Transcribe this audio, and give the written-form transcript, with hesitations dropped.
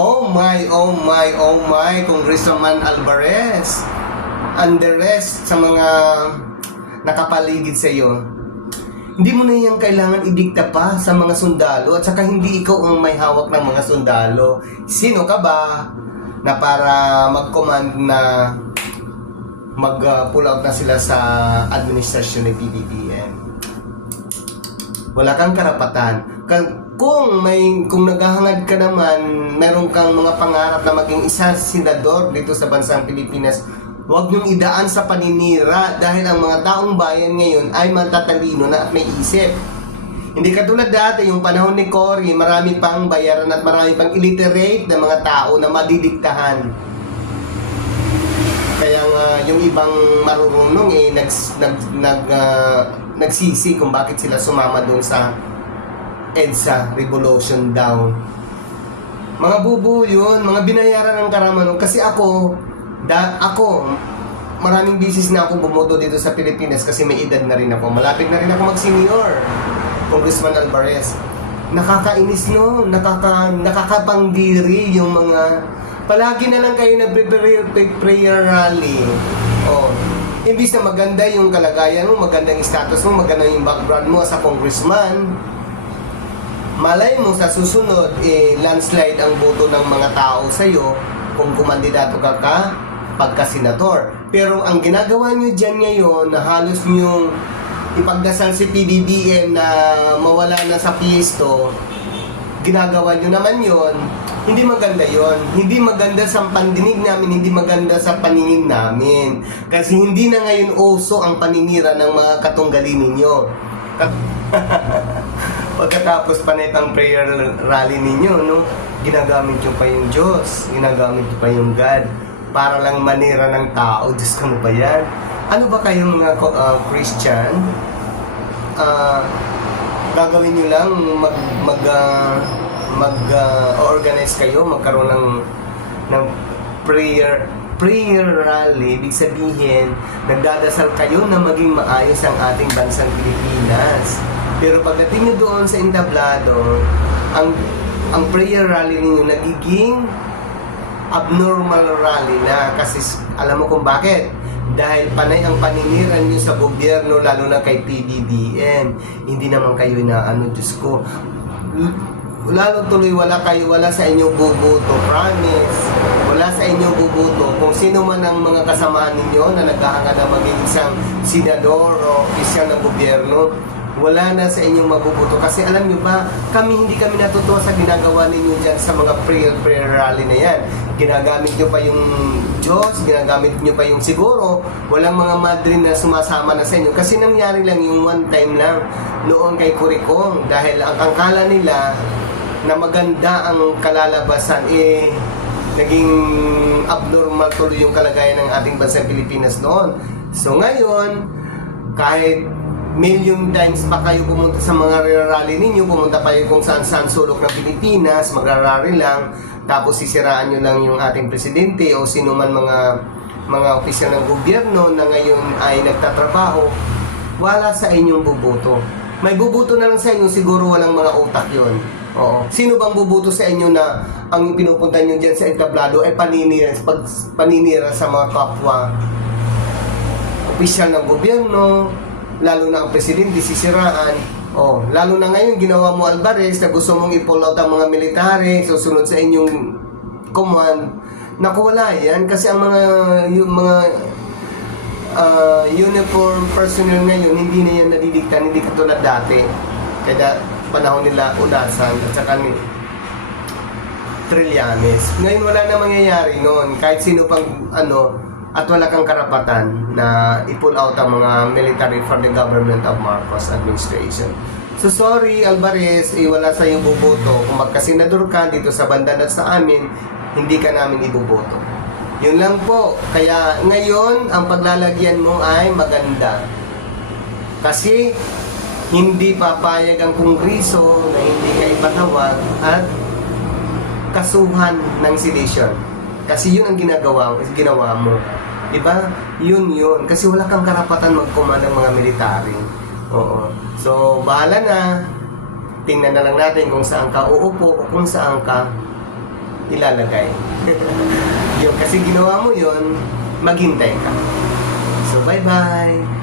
Oh my, oh my, oh my, Congressman Alvarez. And the rest sa mga nakapaligid sa iyo. Hindi mo na yan kailangan idikta pa sa mga sundalo at saka hindi ikaw ang may hawak ng mga sundalo. Sino ka ba na para mag-command na mag-pull out na sila sa administrasyon ng PBBM? Wala kang karapatan. Kung naghahangad ka naman, meron kang mga pangarap na maging isa senador dito sa bansang Pilipinas, huwag niyong idaan sa paninira dahil ang mga taong bayan ngayon ay matatalino na at may isip. Hindi katulad dati, yung panahon ni Cory, marami pang bayaran at marami pang illiterate na mga tao na madidiktahan. Kaya nga yung ibang marunong nagsisi kung bakit sila sumama doon sa EDSA Revolution daw. Mga bubo yun, mga binayaran ng karaman. Kasi ako, maraming bisis na ako bumoto dito sa Pilipinas kasi may edad na rin ako. Malapit na rin ako mag-senior. Congressman Alvarez. Nakakainis no, nakakapanggiri yung mga, palagi na lang kayo nag-prayer rally. Oh, imbis na maganda yung kalagayan mo, maganda yung status mo, maganda yung background mo as a congressman, malay mo sa susunod, landslide ang boto ng mga tao sa'yo kung kumandidato ka pagka-senator. Pero ang ginagawa nyo dyan ngayon na halos nyo ipagdasal si PBBM na mawala na sa piesto, ginagawa nyo naman yon. Hindi maganda yon. Hindi maganda sa pandinig namin, hindi maganda sa paningin namin. Kasi hindi na ngayon uso ang paninira ng mga katunggali ninyo. Pagkatapos panitang prayer rally ninyo, no, ginagamit nyo pa yung Diyos, ginagamit nyo pa yung God para lang manira ng tao. Diyos ko, ano ba yan? Ano ba kayong mga Christian? Gagawin nyo lang organize kayo, magkaroon ng prayer rally. Ibig sabihin, nagdadasal kayo na maging maayos ang ating bansang Pilipinas. Pero pagdating nyo doon sa entablado, ang prayer rally ninyo nagiging abnormal rally na. Kasi alam mo kung bakit? Dahil panay ang paniniran nyo sa gobyerno, lalo na kay PBBM. Hindi naman kayo na Diyos ko, lalo tuloy wala sa inyo bubuto, promise. Wala sa inyo bubuto. Kung sino man ang mga kasamahan ninyo na naghahangad na maging isang senador o opisyal ng gobyerno, wala na sa inyong mabubuto. Kasi alam nyo ba, hindi kami natutuwa sa ginagawa ninyo dyan sa mga prayer rally na yan. Ginagamit nyo pa yung Diyos, ginagamit nyo pa yung siguro, walang mga madre na sumasama na sa inyo. Kasi nangyari lang yung one time lang noon kay Curicong. Dahil ang akala nila na maganda ang kalalabasan, naging abnormal tuloy yung kalagayan ng ating bansang Pilipinas noon. So ngayon, kahit million times pa kayo pumunta sa mga rally ninyo, pumunta pa kayo kung saan sulok ng Pilipinas, magrarally lang, tapos sisiraan nyo lang yung ating presidente o sino man mga opisyal ng gobyerno na ngayon ay nagtatrabaho, wala sa inyong bubuto. May bubuto na lang sa inyo, siguro walang mga utak yon. Oo. Sino bang bubuto sa inyo na ang pinupunta nyo dyan sa entablado ay paninira sa mga kapwa opisyal ng gobyerno, lalo na ang presidente sisiraan. Lalo na ngayon ginawa mo, Alvarez, na gusto mong i-pull out ang mga military, susunod sa inyong command. Naku, wala yan kasi ang mga uniform personnel ngayon, hindi na yan nadidiktan, hindi katulad dati. Kaya panahon nila Unasan at saka ni Trillanes. Ngayon wala na mangyayari noon. Kahit sino pang at wala kang karapatan na i-pull out ang mga military from the government of Marcos administration. So sorry Alvarez, wala sa iyong buboto. Kung magkasenador ka dito sa banda at sa amin, hindi ka namin ibuboto. Yun lang po. Kaya ngayon, ang paglalagyan mo ay maganda. Kasi hindi papayag ang Kongreso na hindi ka ipatawag at kasuhan ng sedition. Kasi yun ang ginawa mo. Diba? Yun. Kasi wala kang karapatan mag-command ng mga military. Oo. So, bahala na. Tingnan na lang natin kung saan ka uupo o kung saan ka ilalagay. Yung kasi ginawa mo yun, maghintay ka. So, bye-bye!